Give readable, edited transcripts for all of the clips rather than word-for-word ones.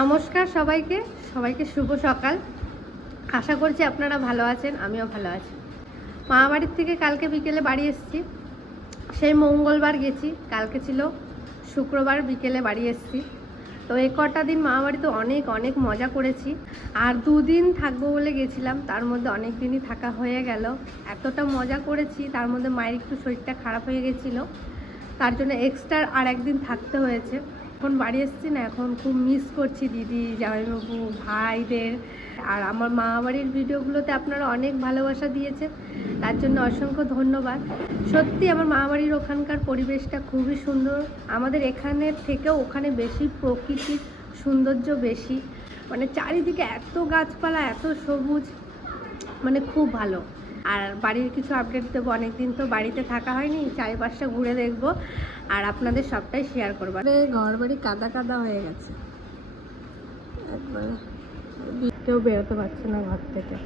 নমস্কার সবাইকে সবাইকে শুভ সকাল। আশা করছি আপনারা ভালো আছেন, আমিও ভালো আছি। মামাবাড়ির থেকে কালকে বিকেলে বাড়ি এসেছি। সেই মঙ্গলবার গেছি, কালকে ছিল শুক্রবার বিকেলে বাড়ি এসেছি। তো এই কটা দিন মামাবাড়িতে অনেক অনেক মজা করেছি। আর দুদিন থাকবো বলে গেছিলাম, তার মধ্যে অনেক দিনই থাকা হয়ে গেল। এতটা মজা করেছি, তার মধ্যে মায়ের একটু শরীরটা খারাপ হয়ে গেছিলো, তার জন্য এক্সট্রা আর একদিন থাকতে হয়েছে। এখন বাড়ি এসেছি না, এখন খুব মিস করছি দিদি, জামাইবাবু, ভাইদের। আর আমার মামাবাড়ির ভিডিওগুলোতে আপনারা অনেক ভালোবাসা দিয়েছেন, তার জন্য অসংখ্য ধন্যবাদ। সত্যি আমার মামাবাড়ির ওখানকার পরিবেশটা খুবই সুন্দর। আমাদের এখানের থেকেও ওখানে বেশি প্রকৃতির সৌন্দর্য বেশি, মানে চারিদিকে এত গাছপালা, এত সবুজ, মানে খুব ভালো। আর বাড়ির কিছু আপডেট দেবো, অনেকদিন তো বাড়িতে থাকা হয়নি, চারিপাশটা ঘুরে দেখবো আর আপনাদের সবটাই শেয়ার করবো। ঘর বাড়ি কাদা কাদা হয়ে গেছে, একবারে কেউ বেরোতে পারছে না ঘর থেকে।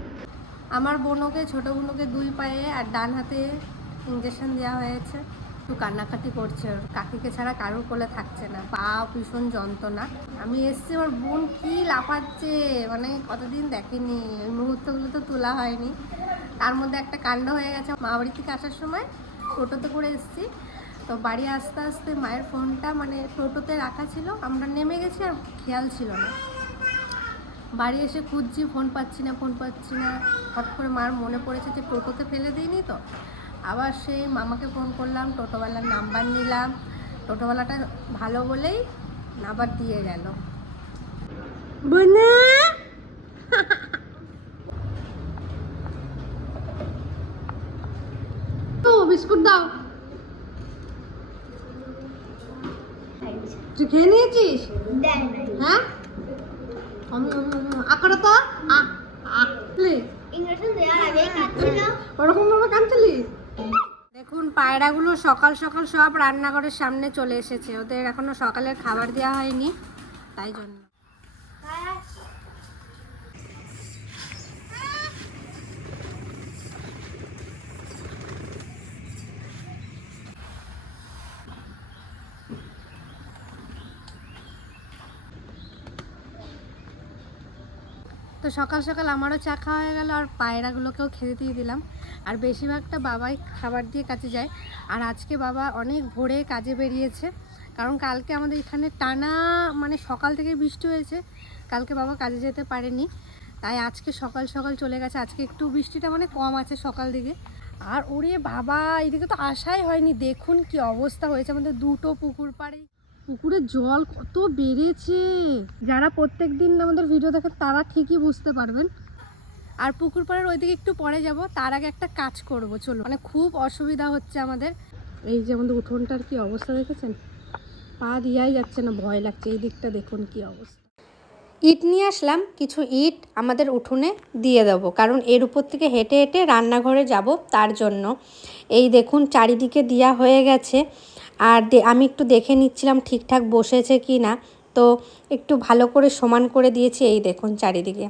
আমার বোনকে, ছোটো বোনকে 2 পায়ে আর ডান হাতে ইঞ্জেকশন দেওয়া হয়েছে। একটু কান্নাকাটি করছে, ওর কাকিকে ছাড়া কারোর কোলে থাকছে না, পা ভীষণ যন্ত্রণা। আমি এসছি, ওর বোন কি লাফাচ্ছে, মানে কতদিন দেখেনি। ওই মুহূর্তগুলো তো তোলা হয়নি। তার মধ্যে একটা কাণ্ড হয়ে গেছে। মামাবাড়ি থেকে আসার সময় টোটোতে করে এসেছি, তো বাড়ি আসতে আসতে মায়ের ফোনটা মানে টোটোতে রাখা ছিল, আমরা নেমে গেছি আর খেয়াল ছিল না। বাড়ি এসে খুঁজছি, ফোন পাচ্ছি না। হঠাৎ করে মার মনে পড়েছে যে টোটোতে ফেলে দিইনি তো। আবার সেই মামাকে ফোন করলাম, টোটোওয়ালার নাম্বার নিলাম। টোটোওয়ালাটা ভালো বলেই আবার দিয়ে গেল। বোনা বিস্কুট দাও। তুই খেয়ে নিয়েছিস? হ্যাঁ, আকারা তো ওরকম ভাবে কাঁদছিলি। দেখুন, পায়রাগুলো সকাল সকাল সব রান্নাঘরের সামনে চলে এসেছে। ওদের এখনো সকালের খাবার দেওয়া হয়নি, তাই জন্য। তো সকাল সকাল আমারও চা খাওয়া হয়ে গেল, আর পায়রাগুলোকেও খেতে দিয়ে দিলাম। আর বেশিরভাগটা বাবাই খাবার দিয়ে কাজে যায়। আর আজকে বাবা অনেক ভোরে কাজে বেরিয়েছে, কারণ কালকে আমাদের এখানে টানা মানে সকাল থেকে বৃষ্টি হয়েছে। কালকে বাবা কাজে যেতে পারেনি, তাই আজকে সকাল সকাল চলে গেছে। আজকে একটু বৃষ্টিটা মানে কম আছে সকাল দিকে। আর ওরে বাবা, এদিকে তো আসাই হয়নি, দেখুন কি অবস্থা হয়েছে আমাদের দুটো পুকুর পাড়ে। পুকুরের জল কত বেড়েছে, যারা প্রত্যেক দিন আমাদের ভিডিও দেখেন তারা ঠিকই বুঝতে পারবেন। আর পুকুর পাড়ের ওইদিকে একটু পরে যাব, তার আগে একটা কাজ করব, চলো। মানে খুব অসুবিধা হচ্ছে আমাদের। এই যে আমাদের উঠোনটার কি অবস্থা দেখেছেন, পা দিয়াই যাচ্ছে না, ভয় লাগছে। এই দিকটা দেখুন কি অবস্থা। ইট নিয়ে আসলাম, কিছু ইট আমাদের উঠোনে দিয়ে দেবো, কারণ এর উপর থেকে হেঁটে হেঁটে রান্নাঘরে যাব, তার জন্য। এই দেখুন চারিদিকে দেওয়া হয়ে গেছে। আর আমি একটু দেখে নিচ্ছিলাম ঠিকঠাক বসেছে কি না, তো একটু ভালো করে সমান করে দিয়েছি। এই দেখুন চারিদিকে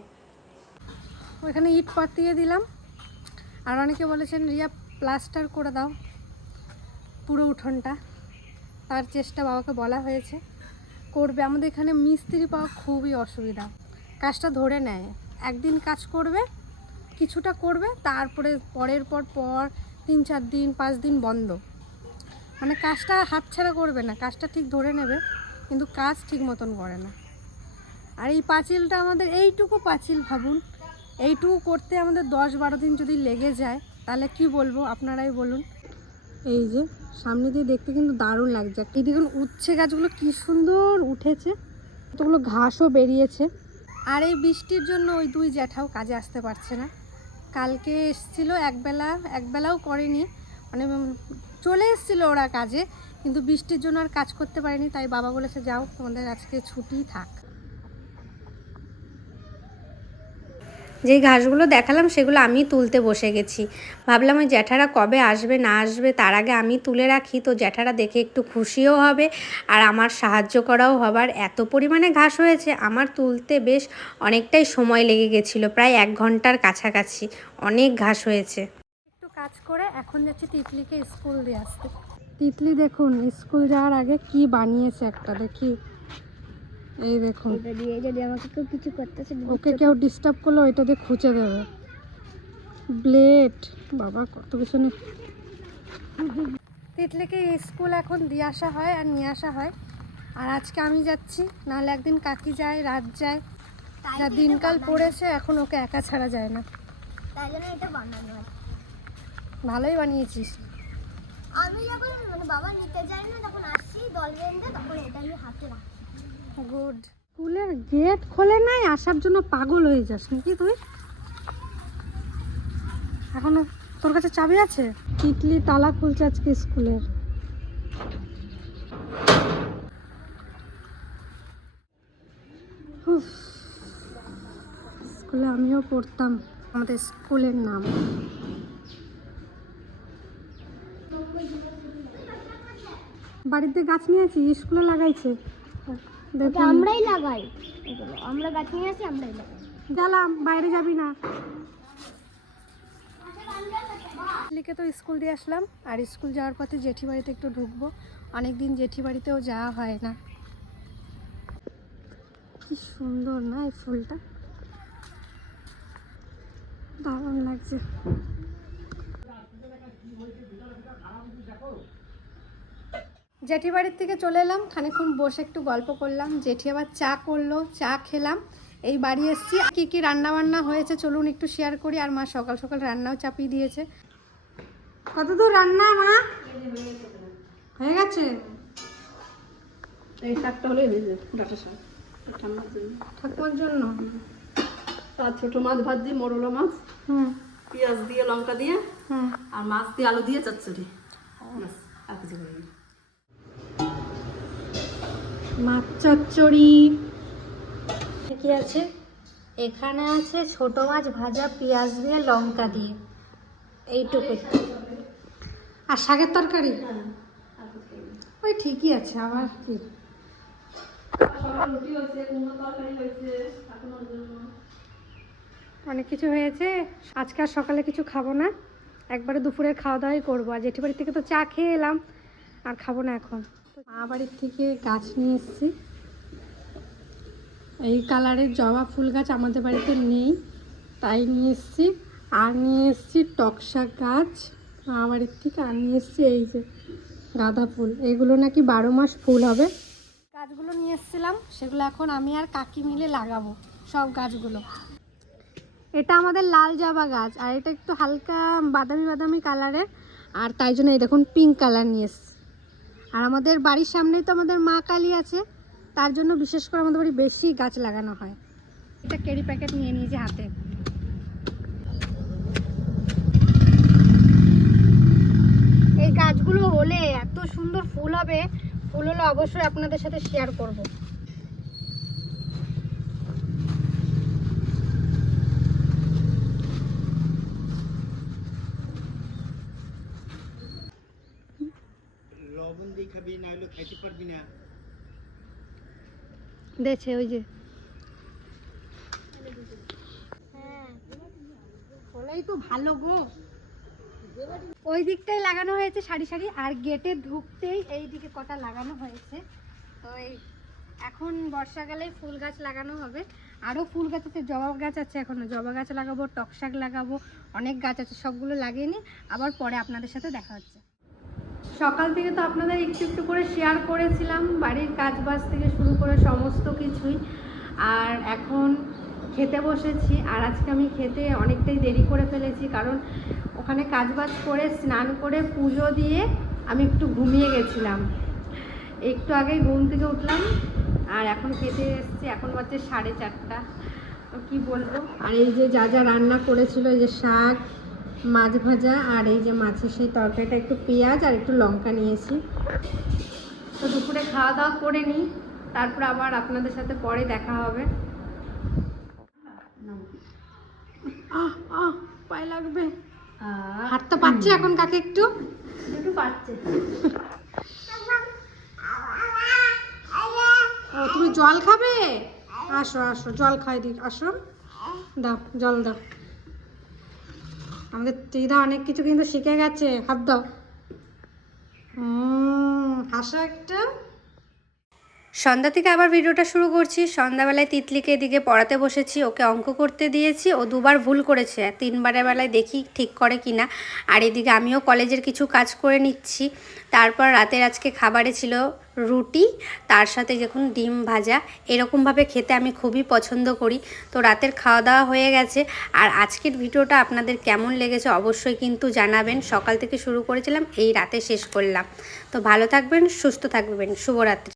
ওইখানে ইট পাতিয়ে দিলাম। আর অনেকে বলেছেন রিয়া প্লাস্টার করে দাও পুরো উঠোনটা, তার চেষ্টা বাবাকে বলা হয়েছে, করবে। আমাদের এখানে মিস্ত্রি পাওয়া খুবই অসুবিধা, কাজটা ধরে নেয়। একদিন কাজ করবে, কিছুটা করবে, তারপরে পরের পর 3-4 দিন 5 দিন বন্ধ। মানে কাজটা হাতছাড়া করবে না, কাজটা ঠিক ধরে নেবে, কিন্তু কাজ ঠিক মতন করে না। আর এই পাঁচিলটা আমাদের, এইটুকু পাঁচিল ভাবুন, এইটুকু করতে আমাদের 10-12 দিন যদি লেগে যায়, তাহলে কি বলবো আপনারাই বলুন। এই যে সামনে দিয়ে দেখতে কিন্তু দারুণ লাগছে। এই দেখুন উচ্ছে গাছগুলো কি সুন্দর উঠেছে, কতগুলো ঘাসও বেরিয়েছে। আর এই বৃষ্টির জন্য ওই 2 জ্যাঠাও কাজে আসতে পারছে না। কালকে এসেছিলো একবেলাও করেনি, মানে চলে এসেছিলো ওরা কাজে, কিন্তু বৃষ্টির জন্য আর কাজ করতে পারেনি। তাই বাবা বলেছে যাও, তোমাদের আজকে ছুটি থাক। যেই ঘাসগুলো দেখালাম সেগুলো আমি তুলতে বসে গেছি। ভাবলাম ওই জ্যাঠারা কবে আসবে না আসবে, তার আগে আমি তুলে রাখি, তো জ্যাঠারা দেখে একটু খুশিও হবে আর আমার সাহায্য করাও হবার। এত পরিমাণে ঘাস হয়েছে, আমার তুলতে বেশ অনেকটাই সময় লেগে গেছিলো, প্রায় 1 ঘন্টার কাছাকাছি। অনেক ঘাস হয়েছে। একটু কাজ করে এখন যাচ্ছি তিতলিকে স্কুল দিয়ে আসতে। তিতলি দেখুন স্কুল যাওয়ার আগে কি বানিয়েছে একটা, দেখি। এই দেখুন, এটা দিয়ে যদি আমাকে কেউ কিছু করতেছে, ওকে কেউ ডিস্টার্ব করলে ওইটা দিয়ে খুঁচে দেবে। ব্লেড, বাবা কত কিছু নেই। তিতলিকে স্কুল এখন দিয়ে আসা হয় আর নিয়ে আসা হয়। আর আজকে আমি যাচ্ছি, নাহলে একদিন কাকি যায়, রাত যায়। যা দিনকাল পড়েছে এখন ওকে একা ছাড়া যায় না। তাই জন্য এটা বানানো হয়। ভালোই বানিয়েছিস। আমি যখন বাবা নিতে যাই না, তখন আসছি দল বেঁধে, তখন এটা আমি হাতে রাখি। গুড। স্কুলের গেট খোলে নাই, আসার জন্য পাগল হয়ে যাস নাকি তুই? এখনো তোর কাছে চাবি আছে? তিতলি তালা খুলছে আজকে স্কুলের। উফ, স্কুলে আমিও পড়তাম, আমাদের স্কুলের নাম। বাড়িতে গাছ নিয়েছি, স্কুলে লাগাইছে। দেখুন, আমরাই লাগাই এগুলো, আমরা গাছ নিয়ে আসি, আমরাই লাগাই। গেলাম, বাইরে যাবি না। লিখে তো স্কুল দিয়ে আসলাম, আর স্কুল যাওয়ার পথে জেঠি বাড়িতে একটু ঢুকবো। অনেকদিন জেঠি বাড়িতেও যাওয়া হয় না। কি সুন্দর না এই ফুলটা, দারুণ লাগছে। জেঠি বাড়ির থেকে চলে এলাম, খানিকক্ষণ বসে একটু গল্প করলাম। জেঠি আবার চা করলো, চা খেলাম। এই বাড়ি এসেছি। কি কি রান্না বান্না হয়েছে চলুন একটু শেয়ার করি। আর মা সকাল সকাল রান্নাও চাপিয়ে দিয়েছে। কত দূর রান্না মা? হয়ে গেছে। এই শাকটা হলেই হয়ে যাবে, ডাঁটা শাক ঠান্ডার জন্য। ঠাকুমার জন্য। আর ছোটো মাছ ভাত দিয়ে, মোরলা মাছ, হুম পেঁয়াজ দিয়ে, লঙ্কা দিয়ে, হুম। আর মাছ দিয়ে আলু দিয়ে চচ্চড়ি, ব্যাস, আর কিছু করি না। মাছ চচ্চড়ি কি আছে এখানে? আছে ছোট মাছ ভাজা পেঁয়াজ দিয়ে, লঙ্কা দিয়ে, এইটুকুই। আর শাকের তরকারি ওই ঠিকই আছে। আবার কি রুটি হয়েছে, কুমড়ো তরকারি হয়েছে এখনোর জন্য। অনেক কিছু হয়েছে। আজকে আর সকালে কিছু খাবো না, একবারে দুপুরের খাওয়া দাওয়াই করবো। আর জেঠি বাড়ির থেকে তো চা খেয়ে এলাম, আর খাবো না এখন। মা বাড়ির থেকে গাছ নিয়ে এসেছি। এই কালারের জবা ফুল গাছ আমাদের বাড়িতে নেই, তাই নিয়ে এসেছি। আর নিয়ে এসেছি টকশাক গাছ মা বাড়ির থেকে। আর নিয়ে এসেছি এই যে গাঁদা ফুল, এগুলো নাকি 12 মাস ফুল হবে। গাছগুলো নিয়ে এসেছিলাম, সেগুলো এখন আমি আর কাকি মিলে লাগাবো সব গাছগুলো। এটা আমাদের লাল জবা গাছ, আর এটা একটু হালকা বাদামি বাদামি কালারের, আর তাই জন্য এই দেখুন পিঙ্ক কালার নিয়ে এসেছি। আর আমাদের বাড়ির সামনেই তো আমাদের মা কালী আছে, তার জন্য বিশেষ করে আমাদের বাড়ি বেশি গাছ লাগানো হয়। এটা ক্যারি প্যাকেট নিয়ে নিয়েছি হাতে। এই গাছগুলো হলে এত সুন্দর ফুল হবে, ফুল হলে অবশ্যই আপনাদের সাথে শেয়ার করব। লবণ দিয়ে খাবি, না হলে খাইতে পারবি না। দেখছে ওই যে হলেই তো ভালো গো। ওই দিকটাই লাগানো হয়েছে সারি সারি, আর গেটে ঢুকতেই এই দিকে কটা লাগানো হয়েছে। তো এই এখন বর্ষাকালে ফুল গাছ লাগানো হবে। আরও ফুল গাছ আছে, জবা গাছ আছে, এখনো জবা গাছ লাগাবো, টক শাক লাগাবো, অনেক গাছ আছে। সবগুলো লাগিয়ে নিই, আবার পরে আপনাদের সাথে দেখা হচ্ছে। সকাল থেকে তো আপনাদের একটু একটু করে শেয়ার করেছিলাম, বাড়ির কাজবাজ থেকে শুরু করে সমস্ত কিছুই। আর এখন খেতে বসেছি। আর আজকে আমি খেতে অনেকটাই দেরি করে ফেলেছি, কারণ ওখানে কাজবাজ করে স্নান করে পুজো দিয়ে আমি একটু ঘুমিয়ে গেছিলাম। একটু আগেই ঘুম থেকে উঠলাম, আর এখন খেতে এসেছি। এখন বাজে 4:30। তো কী বলবো। আর এই যে যা যা রান্না করেছিল, এই যে শাক, মাছ ভাজা, আর এই যে মাছের সেই তরকারিটা, একটু পেঁয়াজ আর একটু লঙ্কা নিয়েছি। তো দুপুরে খাওয়া দাওয়া করে নিই, তারপর আবার আপনাদের সাথে পরে দেখা হবে। পায়ে লাগবে। হাঁটতে পারছে এখন কাকে? একটু একটু পাচ্ছে। ও তুমি জল খাবে? আসো আসো, জল খাই দিই, আসো, দাও জল দাও। আমাদের দিদা অনেক কিছু কিন্তু শিখে গেছে। হাত দাও, হাসো একটা। সন্ধ্যা থেকে আবার ভিডিওটা শুরু করছি। সন্ধ্যাবেলায় তিতলিকে এদিকে পড়াতে বসেছি, ওকে অঙ্ক করতে দিয়েছি। ও 2বার ভুল করেছে, 3বারের বেলায় দেখি ঠিক করে কিনা। আর এদিকে আমিও কলেজের কিছু কাজ করে নিচ্ছি। তারপর রাতের আজকে খাবারে ছিল রুটি, তার সাথে দেখুন ডিম ভাজা। এরকমভাবে খেতে আমি খুবই পছন্দ করি। তো রাতের খাওয়া দাওয়া হয়ে গেছে। আর আজকের ভিডিওটা আপনাদের কেমন লেগেছে অবশ্যই কিন্তু জানাবেন। সকাল থেকে শুরু করেছিলাম, এই রাতে শেষ করলাম। তো ভালো থাকবেন, সুস্থ থাকবেন, শুভরাত্রি।